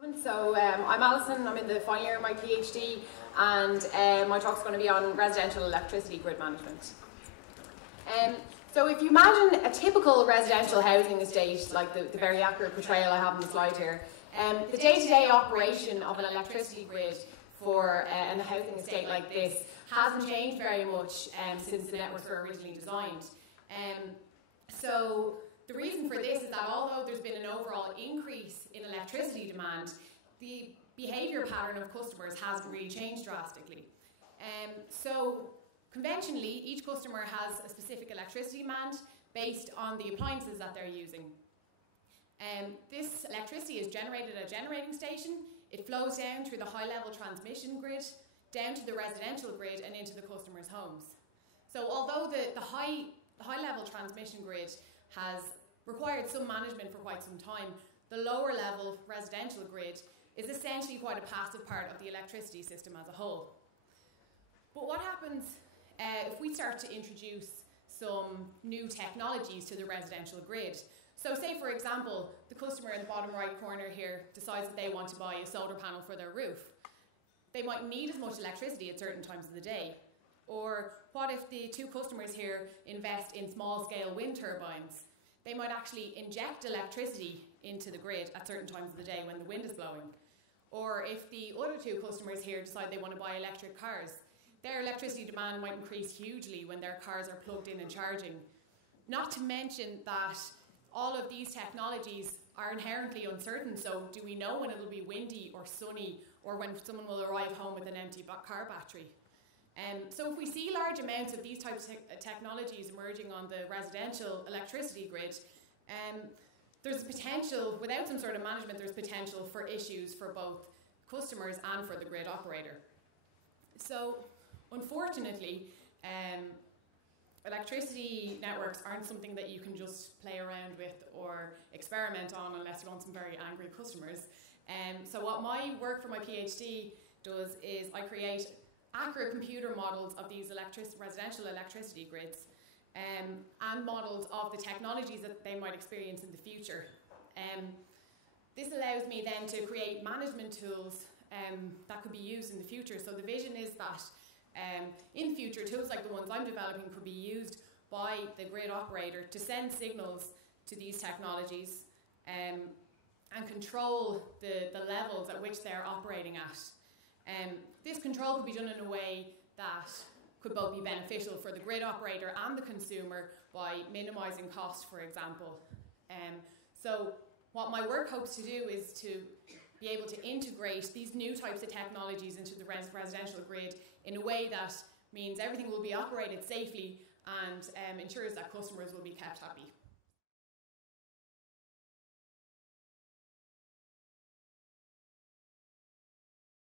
I'm Alison, I'm in the final year of my PhD, and my talk's going to be on residential electricity grid management. So if you imagine a typical residential housing estate, like the very accurate portrayal I have on the slide here, the day-to-day operation of an electricity grid for a housing estate like this hasn't changed very much since the networks were originally designed. So the reason for this is that although there's been an overall increase in electricity demand, the behaviour pattern of customers hasn't really changed drastically. So conventionally, each customer has a specific electricity demand based on the appliances that they're using. This electricity is generated at a generating station. It flows down through the high-level transmission grid, down to the residential grid and into the customers' homes. So although the high-level transmission grid has required some management for quite some time, the lower level residential grid is essentially quite a passive part of the electricity system as a whole. But what happens if we start to introduce some new technologies to the residential grid? So say, for example, the customer in the bottom right corner here decides that they want to buy a solar panel for their roof. They might need as much electricity at certain times of the day. Or what if the two customers here invest in small-scale wind turbines? They might actually inject electricity into the grid at certain times of the day when the wind is blowing. Or if the other two customers here decide they want to buy electric cars, their electricity demand might increase hugely when their cars are plugged in and charging. Not to mention that all of these technologies are inherently uncertain, so do we know when it'll be windy or sunny, or when someone will arrive home with an empty car battery? So if we see large amounts of these types of technologies emerging on the residential electricity grid, there's potential, without some sort of management, there's potential for issues for both customers and for the grid operator. So unfortunately, electricity networks aren't something that you can just play around with or experiment on unless you want some very angry customers. So what my work for my PhD does is I create accurate computer models of these residential electricity grids and models of the technologies that they might experience in the future. This allows me then to create management tools that could be used in the future. So the vision is that in future, tools like the ones I'm developing could be used by the grid operator to send signals to these technologies and control the levels at which they're operating at. This control could be done in a way that could both be beneficial for the grid operator and the consumer by minimising cost, for example. So what my work hopes to do is to be able to integrate these new types of technologies into the residential grid in a way that means everything will be operated safely and ensures that customers will be kept happy.